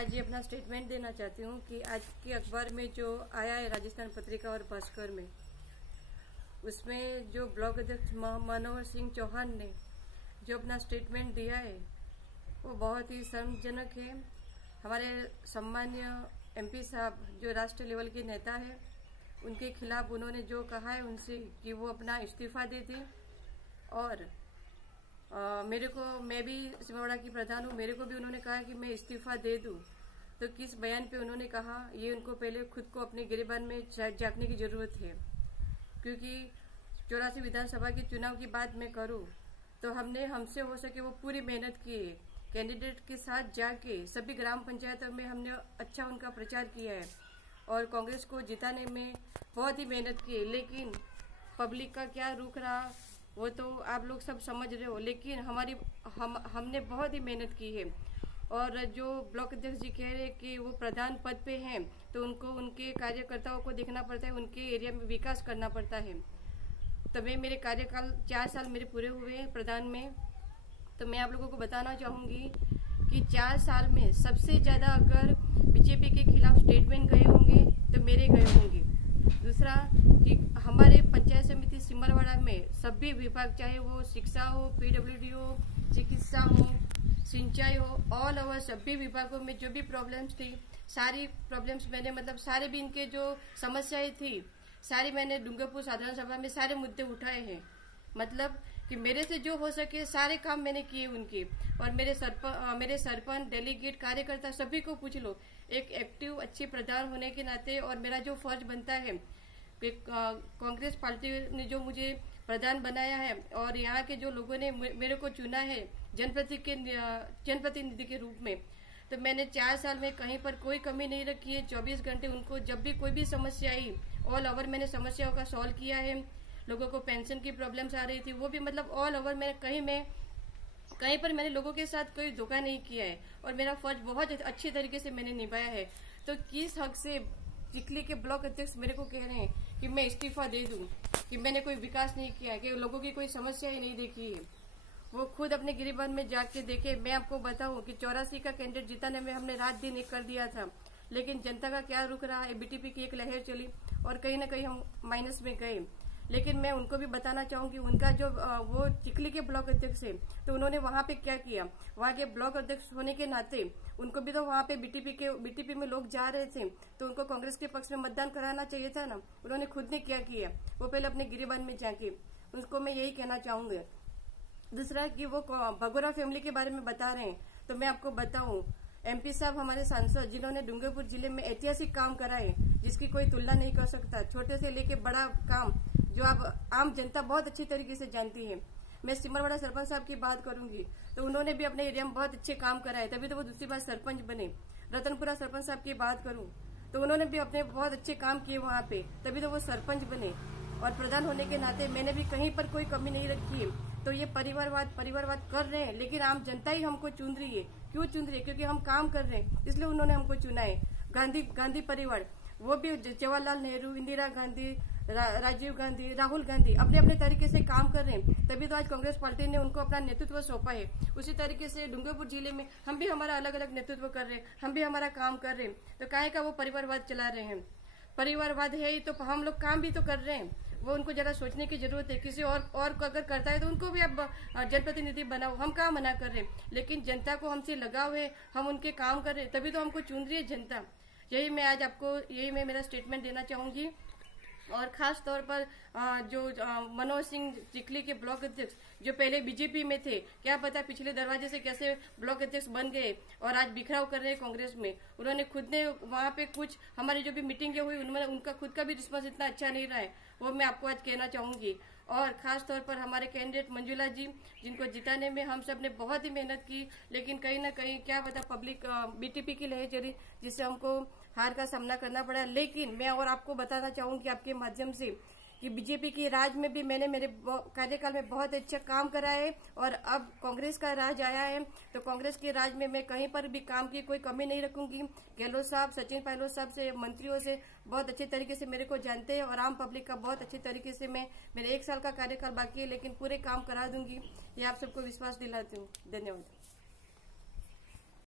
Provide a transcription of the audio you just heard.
आज ये अपना स्टेटमेंट देना चाहती हूँ कि आज के अखबार में जो आया है राजस्थान पत्रिका और भास्कर में, उसमें जो ब्लॉक अध्यक्ष मनोहर सिंह चौहान ने जो अपना स्टेटमेंट दिया है वो बहुत ही शर्मजनक है। हमारे सम्मान्य एमपी साहब जो राष्ट्रीय लेवल के नेता है, उनके खिलाफ उन्होंने जो कहा है उनसे कि वो अपना इस्तीफा दे दें। और मेरे को, मैं भी सिमरवाड़ा की प्रधान हूँ, मेरे को भी उन्होंने कहा कि मैं इस्तीफा दे दूँ। तो किस बयान पे उन्होंने कहा, ये उनको पहले खुद को अपने गिरेबान में झांकने की ज़रूरत है। क्योंकि 84 विधानसभा के चुनाव की बात मैं करूँ तो हमसे हो सके वो पूरी मेहनत की है। कैंडिडेट के साथ जाके सभी ग्राम पंचायतों में हमने अच्छा उनका प्रचार किया है और कांग्रेस को जिताने में बहुत ही मेहनत की है। लेकिन पब्लिक का क्या रुख रहा वो तो आप लोग सब समझ रहे हो। लेकिन हमने बहुत ही मेहनत की है। और जो ब्लॉक अध्यक्ष जी कह रहे हैं कि वो प्रधान पद पे हैं, तो उनको उनके कार्यकर्ताओं को देखना पड़ता है, उनके एरिया में विकास करना पड़ता है। तो मेरे कार्यकाल 4 साल मेरे पूरे हुए हैं प्रधान में। तो मैं आप लोगों को बताना चाहूँगी कि 4 साल में सबसे ज़्यादा अगर बीजेपी के खिलाफ स्टेटमेंट गए होंगे तो मेरे गए होंगे। दूसरा कि हमारे पंचायत समिति सिमरवाड़ा में सभी विभाग, चाहे वो शिक्षा हो, पीडब्ल्यूडी हो, चिकित्सा हो, सिंचाई हो, ऑल ओवर सभी विभागों में जो भी प्रॉब्लम्स थी, सारी प्रॉब्लम्स मैंने सारे भी इनके जो समस्याएं थी सारी मैंने डूंगरपुर साधारण सभा में सारे मुद्दे उठाए हैं। कि मेरे से जो हो सके सारे काम मैंने किए उनके। और मेरे सरपंच, डेलीगेट, कार्यकर्ता सभी को पूछ लो। एक एक्टिव अच्छी प्रधान होने के नाते और मेरा जो फर्ज बनता है कि कांग्रेस पार्टी ने जो मुझे प्रधान बनाया है और यहाँ के जो लोगों ने मेरे को चुना है जनप्रतिनिधि के रूप में, तो मैंने 4 साल में कहीं पर कोई कमी नहीं रखी है। 24 घंटे उनको जब भी कोई भी समस्या आई, ऑल ओवर मैंने समस्याओं का सॉल्व किया है। लोगों को पेंशन की प्रॉब्लम्स आ रही थी, वो भी ऑल ओवर कहीं पर मैंने लोगों के साथ कोई धोखा नहीं किया है और मेरा फर्ज बहुत अच्छे तरीके से मैंने निभाया है। तो किस हक से चिखली के ब्लॉक अध्यक्ष मेरे को कह रहे हैं कि मैं इस्तीफा दे दूं, कि मैंने कोई विकास नहीं किया है, कि लोगों की कोई समस्या ही नहीं देखी है। वो खुद अपने गिरिबान में जाके देखे। मैं आपको बताऊं कि 84 का कैंडिडेट जिताने में हमने रात दिन एक कर दिया था, लेकिन जनता का क्या रुक रहा है। बीटीपी की एक लहर चली और कहीं ना कहीं हम माइनस में गए। लेकिन मैं उनको भी बताना चाहूंगी, उनका जो वो चिखली के ब्लॉक अध्यक्ष है, तो उन्होंने वहां पे क्या किया। वहां के ब्लॉक अध्यक्ष होने के नाते उनको भी तो वहां पे बीटीपी में लोग जा रहे थे, तो उनको कांग्रेस के पक्ष में मतदान कराना चाहिए था ना। उन्होंने खुद ने क्या किया, वो पहले अपने गिरिबान में जाके, उसको मैं यही कहना चाहूंगी। दूसरा कि वो भगोरा फैमिली के बारे में बता रहे हैं, तो मैं आपको बताऊं, एमपी साहब हमारे सांसद जिन्होंने डूंगरपुर जिले में ऐतिहासिक काम कराए, जिसकी कोई तुलना नहीं कर सकता। छोटे से लेके बड़ा काम जो आप आम जनता बहुत अच्छी तरीके से जानती है। मैं सिमरवाड़ा सरपंच साहब की बात करूंगी तो उन्होंने भी अपने एरिया में बहुत अच्छे काम कराए, तभी तो वो दूसरी बार सरपंच बने। रतनपुरा सरपंच साहब की बात करूं तो उन्होंने भी अपने बहुत अच्छे काम किए वहां पे, तभी तो वो सरपंच बने। और प्रधान होने के नाते मैंने भी कहीं पर कोई कमी नहीं रखी है। तो ये परिवारवाद कर रहे हैं, लेकिन आम जनता ही हमको चुन रही है। क्यों चुन रही है? क्योंकि हम काम कर रहे हैं, इसलिए उन्होंने हमको चुना है। गांधी परिवार, वो भी जवाहरलाल नेहरू, इंदिरा गांधी, राजीव गांधी, राहुल गांधी अपने अपने तरीके से काम कर रहे हैं, तभी तो आज कांग्रेस पार्टी ने उनको अपना नेतृत्व सौंपा है। उसी तरीके से डूंगरपुर जिले में हम भी हमारा अलग अलग नेतृत्व कर रहे हैं, हम भी हमारा काम कर रहे हैं। तो काहे का वो परिवारवाद चला रहे हैं? परिवारवाद है ही तो हम लोग काम भी तो कर रहे हैं। वो उनको जरा सोचने की जरूरत है। किसी और को अगर करता है तो उनको भी अब जनप्रतिनिधि बनाओ। हम काम मना कर रहे हैं, लेकिन जनता को हमसे लगाव है, हम उनके काम कर रहे हैं, तभी तो हमको चुन रही है जनता। यही मैं मेरा स्टेटमेंट देना चाहूंगी। और खास तौर पर जो मनोहर सिंह चिखली के ब्लॉक अध्यक्ष जो पहले बीजेपी में थे, क्या पता पिछले दरवाजे से कैसे ब्लॉक अध्यक्ष बन गए और आज बिखराव कर रहे हैं कांग्रेस में। उन्होंने खुद ने वहां पे कुछ हमारी जो भी मीटिंगें हुई उनमें उनका खुद का भी रिस्पॉन्स इतना अच्छा नहीं रहा है, वो मैं आपको आज कहना चाहूंगी। और खास तौर पर हमारे कैंडिडेट मंजुला जी, जिनको जिताने में हम सब ने बहुत ही मेहनत की, लेकिन कहीं ना कहीं क्या पता पब्लिक बीटीपी की लहर चली, जिससे हमको हार का सामना करना पड़ा। लेकिन मैं और आपको बताना चाहूंगी आपके माध्यम से कि बीजेपी की राज में भी मैंने मेरे कार्यकाल में बहुत अच्छा काम करा है और अब कांग्रेस का राज आया है, तो कांग्रेस के राज में मैं कहीं पर भी काम की कोई कमी नहीं रखूंगी। गहलोत साहब, सचिन पायलट साहब से, मंत्रियों से बहुत अच्छे तरीके से मेरे को जानते हैं और आम पब्लिक का बहुत अच्छे तरीके से मेरे 1 साल का कार्यकाल बाकी है, लेकिन पूरे काम करा दूंगी, ये आप सबको विश्वास दिलाती हूँ। धन्यवाद।